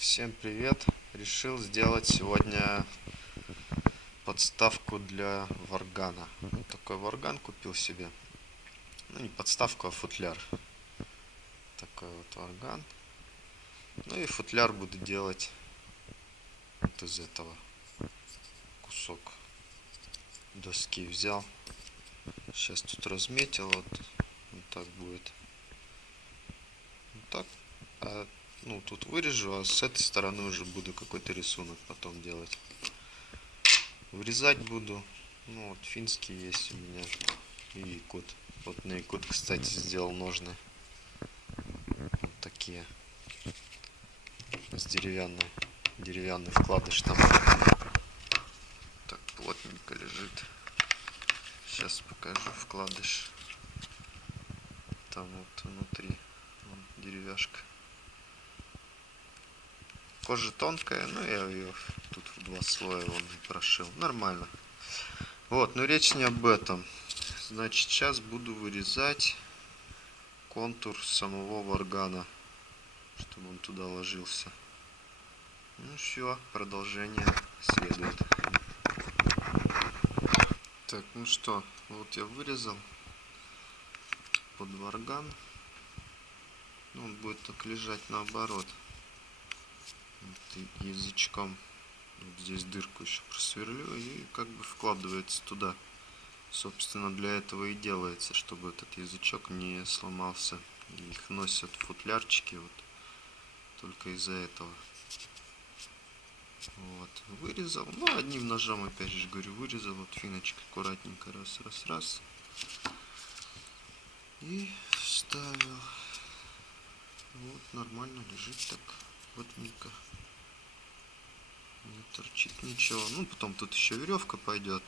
Всем привет! Решил сделать сегодня подставку для варгана. Вот такой варган купил себе. Ну, не подставку, а футляр. Такой вот варган. Ну и футляр буду делать вот из этого. Кусок доски взял. Сейчас тут разметил. Вот так будет. Вот так. Ну, тут вырежу, а с этой стороны уже буду какой-то рисунок потом делать. Вырезать буду. Ну, вот финский есть у меня. И якут. Вот на якут, кстати, сделал ножны. Вот такие. С деревянный вкладыш там. Так плотненько лежит. Сейчас покажу вкладыш. Там вот внутри. Вон, деревяшка. Кожа тонкая, но я ее тут в 2 слоя вон и прошил. Нормально. Вот, но речь не об этом. Значит, сейчас буду вырезать контур самого варгана, чтобы он туда ложился. Ну все, продолжение следует. Так, ну что, вот я вырезал под варган. Ну, он будет так лежать наоборот. Вот, и язычком вот здесь дырку еще просверлю и как бы вкладывается туда. Собственно, для этого и делается, чтобы этот язычок не сломался. Их носят футлярчики вот только из-за этого. Вот, вырезал. Ну, одним ножом, опять же говорю, вырезал. Вот финочкой аккуратненько раз. И вставил. Вот, нормально лежит так, плотненько. Не торчит ничего. Ну, потом тут еще веревка пойдет.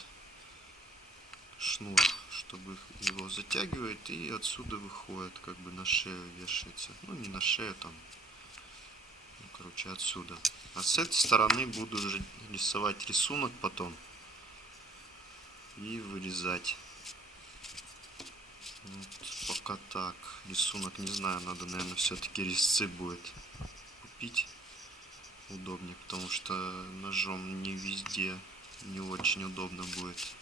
Шнур, чтобы его затягивает и отсюда выходит, как бы на шею вешается. Ну, не на шею там. Ну, короче, отсюда. А с этой стороны буду уже рисовать рисунок потом. И вырезать. Вот, пока так. Рисунок, не знаю, надо, наверное, все-таки резцы будет купить. Удобнее, потому что ножом не везде, не очень удобно будет.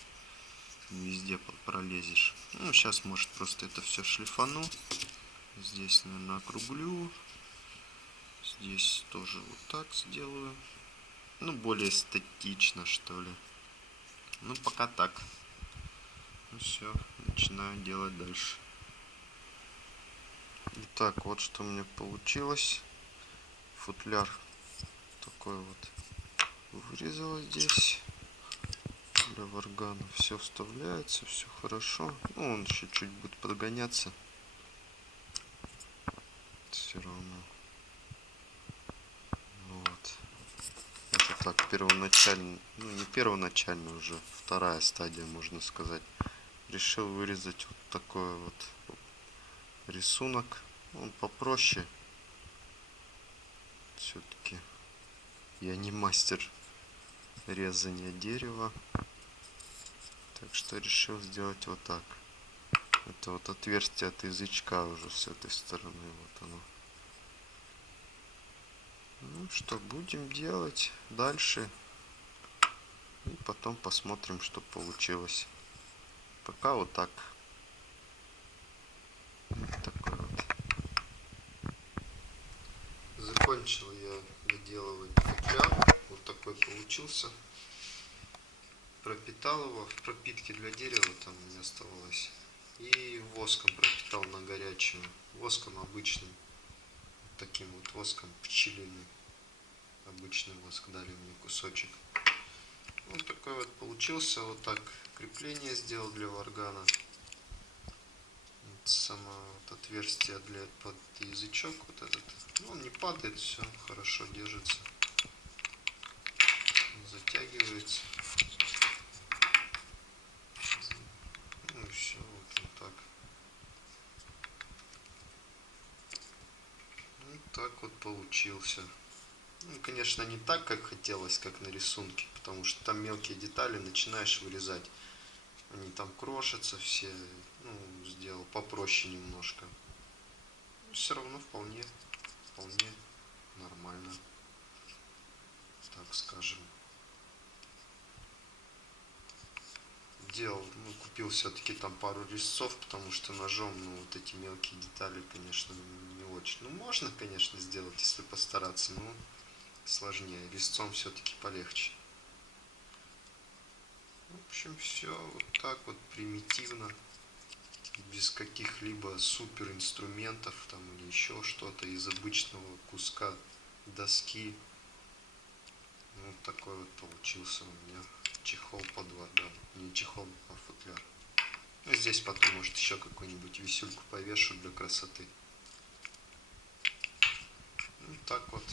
Не везде пролезешь. Ну, сейчас, может, просто это все шлифану. Здесь, наверное, округлю. Здесь тоже вот так сделаю. Ну, более эстетично, что ли. Ну, пока так. Ну, все, начинаю делать дальше. Итак, вот что у меня получилось. Футляр такой вот вырезала здесь. Для варгана все вставляется, все хорошо. Ну, он еще чуть будет подгоняться. Все равно. Вот. Это так, первоначально, ну не первоначально уже, вторая стадия, можно сказать. Решил вырезать вот такой вот рисунок. Он попроще. Все-таки я не мастер резания дерева. Так что решил сделать вот так. Это вот отверстие от язычка уже с этой стороны. Вот оно. Ну что, будем делать дальше. И потом посмотрим, что получилось. Пока вот так. Вот такой вот. Закончил я доделывать футляр. Вот такой получился. Пропитал его. В пропитке для дерева там у меня оставалось. И воском пропитал на горячую. Воском обычным. Вот таким вот воском пчелиным. Обычный воск дали мне кусочек. Вот такой вот получился. Вот так крепление сделал для варгана. Вот само вот отверстие для под язычок вот этот. Ну, он не падает, все хорошо держится. Затягивается. Ну и все, вот так. Вот так вот получился. Ну, конечно, не так, как хотелось, как на рисунке, потому что там мелкие детали начинаешь вырезать. Они там крошатся все. Ну, сделал попроще немножко. Но все равно вполне нормально. делал, ну, купил все-таки там пару резцов, потому что ножом, ну, вот эти мелкие детали, конечно, не очень. Ну, можно, конечно, сделать, если постараться, но сложнее. Резцом все-таки полегче. В общем, все вот так вот примитивно, без каких-либо супер инструментов там или еще что-то, из обычного куска доски. Ну, вот такой вот получился у меня чехол под варган. Не чехол, а футляр. Ну, здесь потом, может, еще какую-нибудь висюльку повешу для красоты. Ну, так вот.